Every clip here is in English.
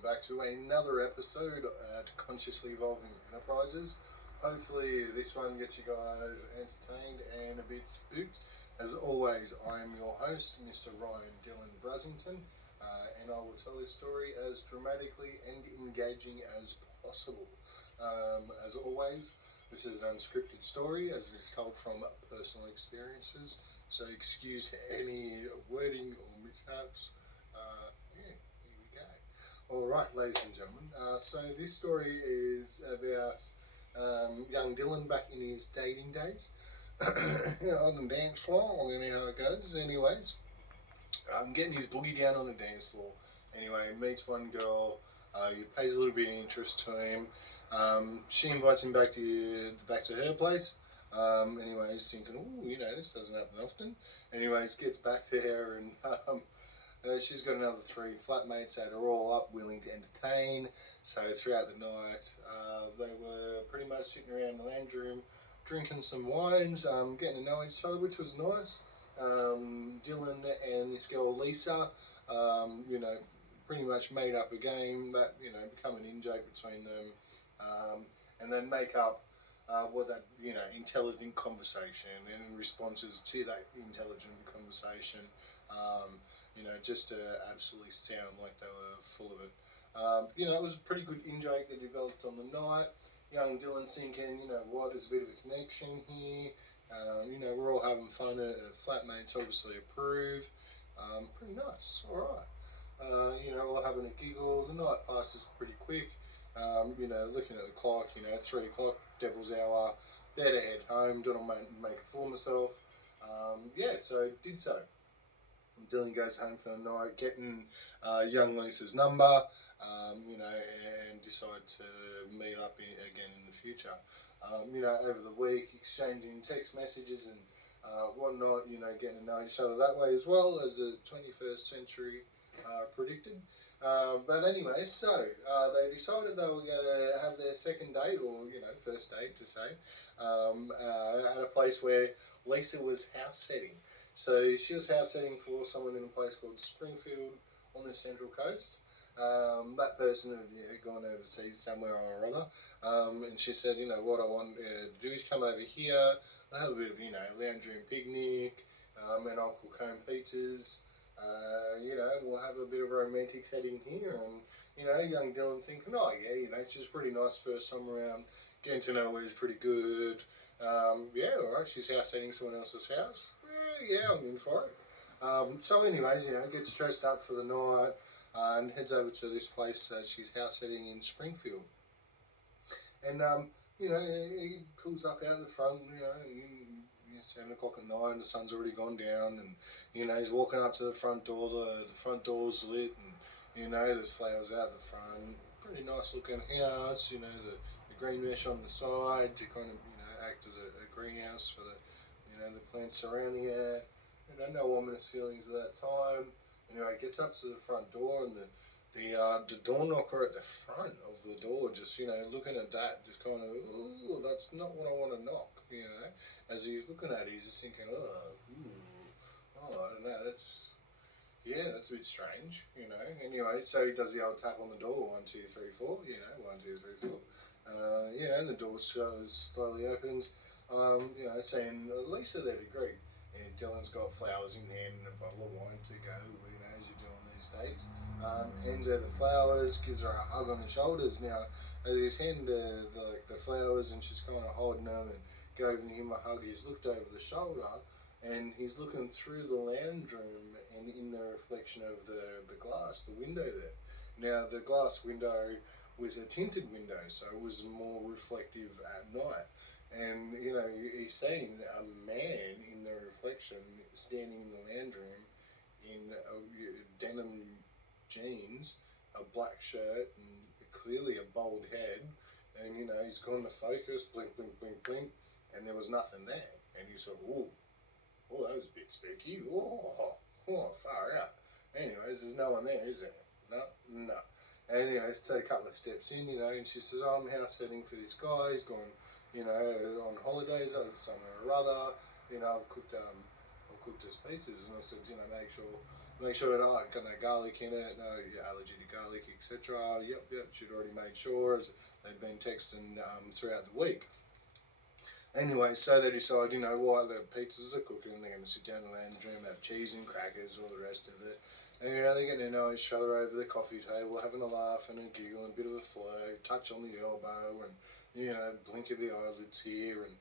welcome back to another episode at Consciously Evolving Enterprises. Hopefully this one gets you guys entertained and a bit spooked. As always, I am your host, Mr. Ryan Dylan Brasington, and I will tell this story as dramatically and engaging as possible. As always, this is an unscripted story as it is told from personal experiences, so excuse any wording or mishaps. Yeah, here we go. All right, ladies and gentlemen. So this story is about young Dylan back in his dating days. On the dance floor, you know how it goes. Anyways, getting his boogie down on the dance floor. Anyway, meets one girl. He pays a little bit of interest to him. She invites him back to her place. Anyways, thinking, oh, this doesn't happen often. Anyways, gets back to her and she's got another three flatmates that are all up, willing to entertain. So throughout the night, they were pretty much sitting around the lounge room, drinking some wines, getting to know each other, which was nice. Dylan and this girl Lisa, pretty much made up a game that become an in-joke between them, and then make up intelligent conversation and responses to that intelligent conversation. Just to absolutely sound like they were full of it. It was a pretty good in-joke that developed on the night. Young Dylan's thinking, there's a bit of a connection here. We're all having fun. Flatmates obviously approve. Pretty nice. All right. All having a giggle. The night passes pretty quick. Looking at the clock, 3 o'clock, devil's hour. Better head home. Don't make a fool of myself. So did so. Dylan goes home for the night, getting young Lisa's number, and decide to meet up again in the future. Over the week, exchanging text messages and whatnot, getting to know each other that way as well, as the 21st century predicted. But anyway, so they decided they were going to have their second date, or, first date to say, at a place where Lisa was house sitting. So she was house sitting for someone in a place called Springfield on the Central Coast. That person had gone overseas somewhere or other, and she said, what I want to do is come over here, have a bit of, lounge room picnic, and I'll cook home pizzas. We'll have a bit of a romantic setting here, and young Dylan thinking, oh yeah, she's pretty nice first time around, getting to know her is pretty good. Alright, she's house setting someone else's house. Yeah, I'm in for it. So anyways, gets dressed up for the night and heads over to this place that she's house setting in Springfield. And, he pulls up out the front, 7 o'clock at night, the sun's already gone down, and, he's walking up to the front door, the front door's lit, and, there's flowers out the front. Pretty nice looking house, the green mesh on the side to kind of, act as a greenhouse for the plants surrounding it. No ominous feelings at that time. Anyway, gets up to the front door, and the door knocker at the front of the door, just, looking at that, just kind of, ooh, that's not what I want to knock, As he's looking at it, he's just thinking, I don't know, that's a bit strange, Anyway, so he does the old tap on the door, 1, 2, 3, 4, 1, 2, 3, 4. The door slowly opens, saying, Lisa, they'd agree. And Dylan's got flowers in hand and a bottle of wine to go, as you do on these dates. Hands her the flowers, gives her a hug on the shoulders. Now, as he's handing the flowers and she's kind of holding them and giving him a hug, he's looked over the shoulder and he's looking through the lounge room and in the reflection of the glass, the window there. Now, the glass window was a tinted window, so it was more reflective at night. And, he's seeing a man in the reflection standing in the lounge room in denim jeans, a black shirt, and clearly a bald head. And, he's gone to focus, blink, blink, blink, blink, and there was nothing there. And you sort of, that was a bit spooky. Far out. Anyways, there's no one there, is there? No. Anyways, take a couple of steps in, and she says, I'm house sitting for this guy. He's gone, on holidays over somewhere or other. I've cooked us pizzas, and I said, make sure, make sure that, oh, got no garlic in it, no allergy to garlic, etc. Yep, she'd already made sure, as they'd been texting throughout the week. Anyway, so they decide, while the pizzas are cooking, they're going to sit down in the lounge room, have cheese and crackers, all the rest of it. And, they're getting to know each other over the coffee table, having a laugh and a giggle and a bit of a flirt, touch on the elbow, and, blink of the eyelids here, and,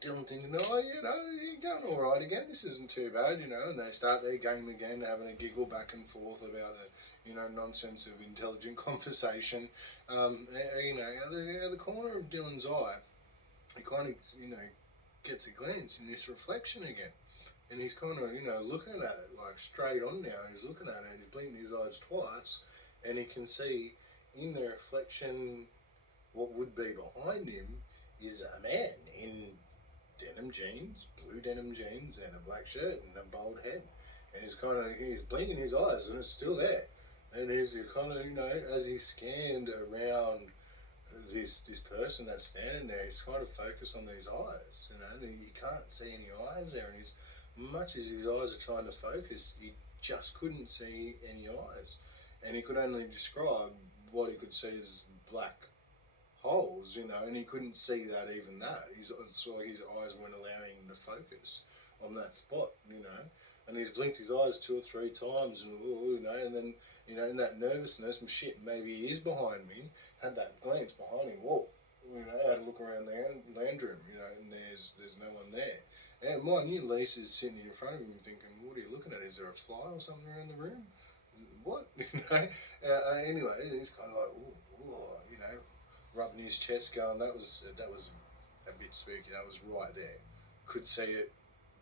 Dylan thinking, oh, you're going all right again. This isn't too bad, And they start their game again, having a giggle back and forth about the, nonsense of intelligent conversation. Out the corner of Dylan's eye, he kind of, gets a glance in this reflection again. And he's kind of, looking at it, like, straight on now. He's looking at it, and he's blinking his eyes twice, and he can see in the reflection what would be behind him is a man in denim jeans, blue denim jeans, and a black shirt and a bald head. And he's blinking his eyes, and it's still there. And he's kind of, as he scanned around this person that's standing there, he's kind of focused on these eyes, and you can't see any eyes there. And as much as his eyes are trying to focus, he just couldn't see any eyes. And he could only describe what he could see as black holes, and he couldn't see that, even that. It's like his eyes weren't allowing him to focus on that spot, and he's blinked his eyes 2 or 3 times, and and then, in that nervousness, shit, maybe he is behind me, had that glance behind him, whoa, had a look around the lounge room, and there's no one there. And mind you, Lisa's sitting in front of him thinking, what are you looking at? Is there a fly or something around the room? What? Anyway, he's kind of like, ooh, rubbing his chest, going, that was a bit spooky. That was right there. Could see it,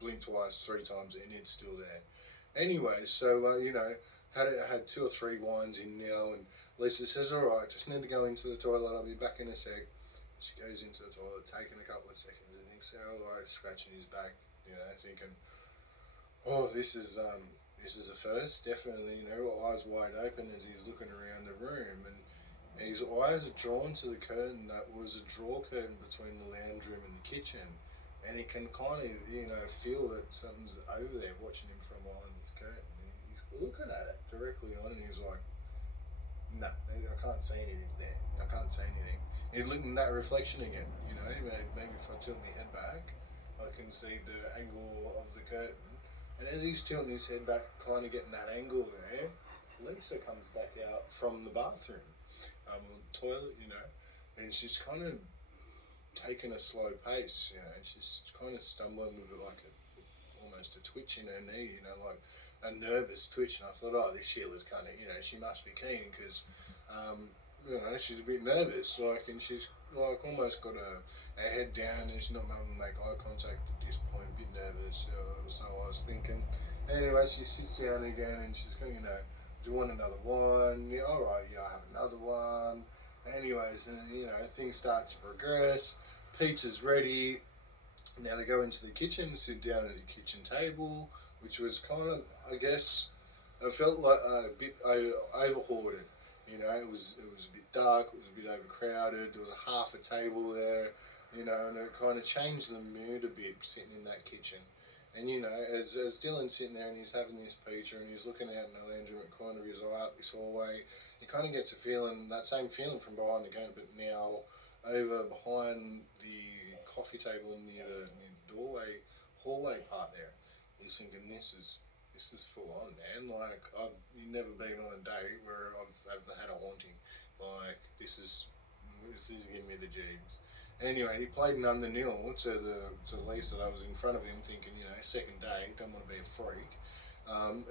blink twice, 3 times, and it's still there. Anyway, so had 2 or 3 wines in now, and Lisa says, all right, just need to go into the toilet. I'll be back in a sec. She goes into the toilet, taking a couple of seconds, and thinks, all right, scratching his back, thinking, oh, this is a first, definitely, eyes wide open as he's looking around the room, and his eyes are drawn to the curtain that was a drawer curtain between the lounge room and the kitchen, and he can kind of, feel that something's over there watching him from behind this curtain. He's looking at it directly on, and he's like, no, I can't see anything there. I can't see anything. He's looking at that reflection again, maybe if I tilt my head back, I can see the angle of the curtain. And as he's tilting his head back, kind of getting that angle there, Lisa comes back out from the bathroom, toilet, and she's kind of taking a slow pace, and she's kind of stumbling with almost a twitch in her knee, like a nervous twitch. And I thought, oh, this Sheila's kind of, she must be keen, because, she's a bit nervous, and she's almost got her head down, and she's not able to make eye contact at this point, a bit nervous, so I was thinking. Anyway, she sits down again, and she's going, do you want another one? Yeah, all right, yeah, I'll have another one. Anyways, and things start to progress. Pizza's ready. Now they go into the kitchen, sit down at the kitchen table, which was kind of, I guess, I felt like a bit overhoarded. It was a bit dark, it was a bit overcrowded, there was a half a table there, and it kind of changed the mood a bit sitting in that kitchen. And as Dylan's sitting there and he's having this pizza and he's looking out in the lounge room at the corner of his eye up this hallway, he kind of gets a feeling, that same feeling from behind the counter, but now over behind the coffee table in the doorway, hallway part there. He's thinking, this is full on, man. Like, I've never been on a day where I've had a haunting. Like, this is giving me the jeebs. Anyway, he played 0-0 to Lisa that was in front of him, thinking, second day, don't want to be a freak.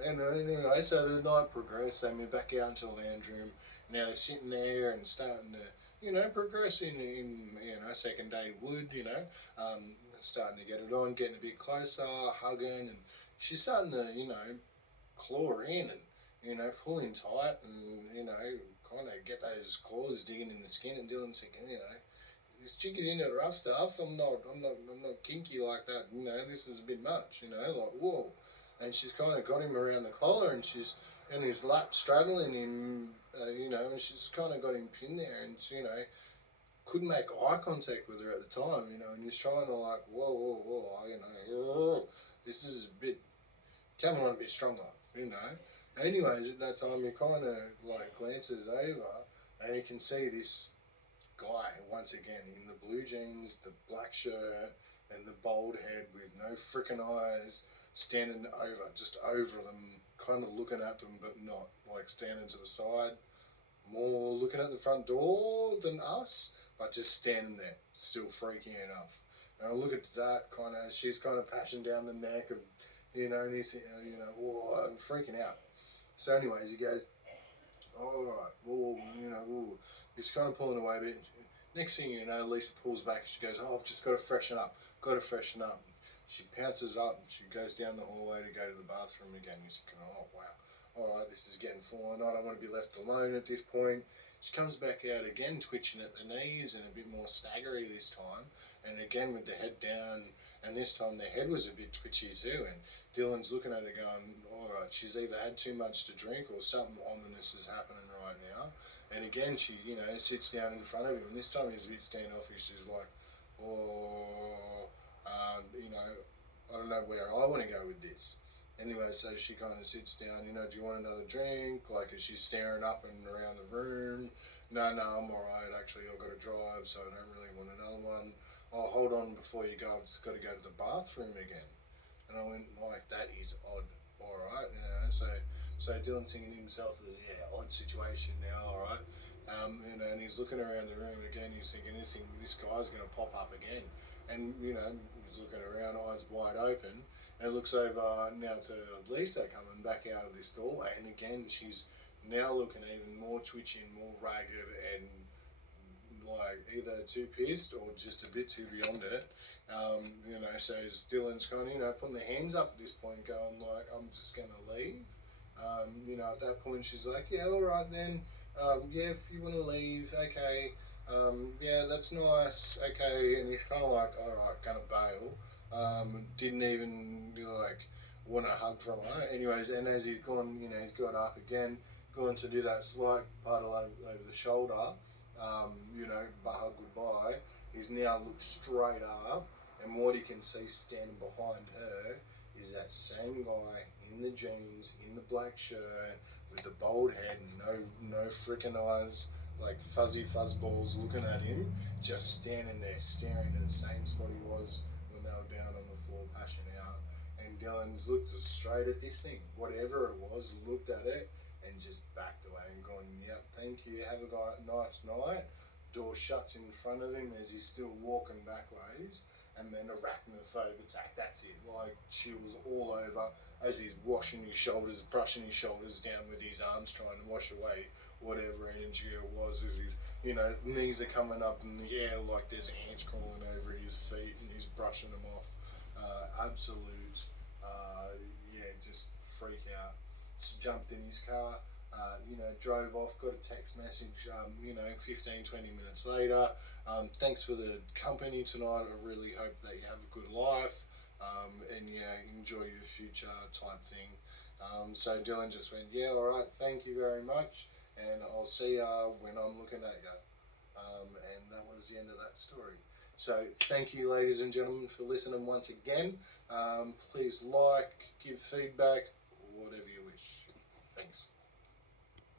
Anyway, so the night progressed. They moved back out into the lounge room. Now they're sitting there and starting to, progress in second day would, starting to get it on, getting a bit closer, hugging, and she's starting to, claw in and, pulling tight and, kind of get those claws digging in the skin. And Dylan's thinking, this chick is into rough stuff. I'm not kinky like that. This is a bit much. Like, whoa. And she's kind of got him around the collar, and she's in his lap straddling him, and she's kind of got him pinned there, and couldn't make eye contact with her at the time, and he's trying to, like, whoa, this is a bit coming on a bit strong, you know. Anyways, at that time, he kind of like glances over and you can see this guy once again in the blue jeans, the black shirt, and the bald head with no frickin' eyes, standing over, just over them, kind of looking at them, but not like standing to the side, more looking at the front door than us, but just standing there, still freaking enough. And I look at that kind of, she's kind of patching down the neck of, you know, and he's, you know, oh, I'm freaking out. So, anyways, he goes, all right, well, you know, ooh. He's kind of pulling away a bit. Next thing you know, Lisa pulls back and she goes, oh, I've just got to freshen up, got to freshen up. She pounces up and she goes down the hallway to go to the bathroom again. He's thinking, oh, wow, all right, this is getting full on. I don't want to be left alone at this point. She comes back out again, twitching at the knees and a bit more staggery this time. And again with the head down, and this time the head was a bit twitchy too. And Dylan's looking at her going, all right, she's either had too much to drink or something ominous is happening right now. And again, she, you know, sits down in front of him. And this time he's a bit standoffish. She's like, oh, you know, I don't know where I want to go with this. Anyway, so she kind of sits down, you know, do you want another drink? Like, is she staring up and around the room? No, I'm all right, actually, I've got to drive, so I don't really want another one. Oh, hold on before you go, I've just got to go to the bathroom again. And I went, like, that is odd. All right, you know, so Dylan's thinking to himself, yeah, odd situation now, all right. You know, and he's looking around the room again, he's thinking, this guy's going to pop up again. And, you know, he's looking around, eyes wide open, and looks over now to Lisa coming back out of this doorway. And again, she's now looking even more twitchy and more ragged and like either too pissed or just a bit too beyond it. You know, so Dylan's kind of, you know, putting the hands up at this point, going like, I'm just going to leave. You know, at that point, she's like, yeah, all right then. Yeah, if you want to leave, okay. Yeah, that's nice, okay. And he's kind of like, all right, gonna bail. Didn't even like want a hug from her. Anyways, and as he's gone, you know, he's got up again, going to do that slight puddle over the shoulder, you know, hug goodbye. He's now looked straight up, and what he can see standing behind her is that same guy in the jeans, in the black shirt, with the bald head, no freaking eyes, like fuzzy fuzzballs looking at him, just standing there staring at the same spot he was when they were down on the floor pashing out. And Dylan's looked straight at this thing, whatever it was, looked at it and just backed away and gone, yep, thank you, have a nice night. Door shuts in front of him as he's still walking backways, and then arachnophobe attack. That's it. Like chills all over as he's washing his shoulders, brushing his shoulders down with his arms, trying to wash away whatever energy it was. As his, you know, knees are coming up in the air like there's ants crawling over his feet, and he's brushing them off. Absolute, yeah, just freak out. Just jumped in his car. You know, drove off, got a text message, you know, 15, 20 minutes later. Thanks for the company tonight. I really hope that you have a good life, and, yeah, enjoy your future type thing. So Dylan just went, yeah, all right, thank you very much, and I'll see you when I'm looking at you. And that was the end of that story. So thank you, ladies and gentlemen, for listening once again. Please like, give feedback, whatever you wish. Thanks.